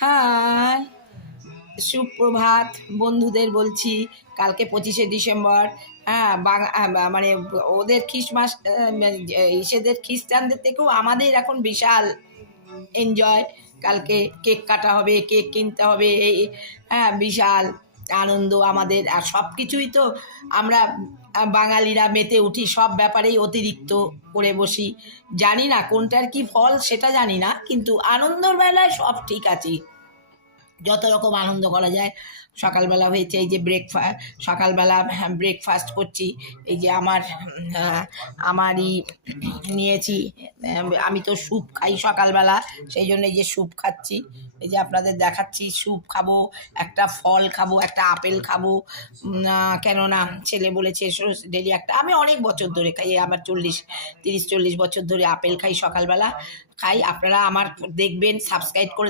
High, সুপ্রভাত বন্ধুদের বলছি। কালকে 25শে ডিসেম্বর। হ্যাঁ, মানে ওদের খ্রিসমাস, ইসেদের খ্রিস্টানদের থেকেও আমাদের এখন বিশাল এনজয়। কালকে কেক কাটা হবে, কেক কিনতে হবে, এই হ্যাঁ বিশাল আনন্দ আমাদের। আর সব কিছুই তো আমরা বাঙালিরা মেতে উঠি, সব ব্যাপারেই অতিরিক্ত করে বসি। জানি না কোনটার কি ফল সেটা জানি না, কিন্তু আনন্দর বেলায় সব ঠিক আছে, যত রকম আনন্দ করা যায়। সকালবেলা হয়েছে এই যে সকালবেলা ব্রেকফাস্ট করছি। এই যে আমারই নিয়েছি, আমি তো স্যুপ খাই সকালবেলা, সেই জন্য এই যে স্যুপ খাচ্ছি। এই যে আপনাদের দেখাচ্ছি, স্যুপ খাবো, একটা ফল খাবো, একটা আপেল খাবো। কেননা ছেলে বলেছে ডেলি একটা, আমি অনেক বছর ধরে খাই, আমার 30-40 বছর ধরে আপেল খাই, সকালবেলা খাই। আপনারা আমার দেখবেন, সাবস্ক্রাইব করে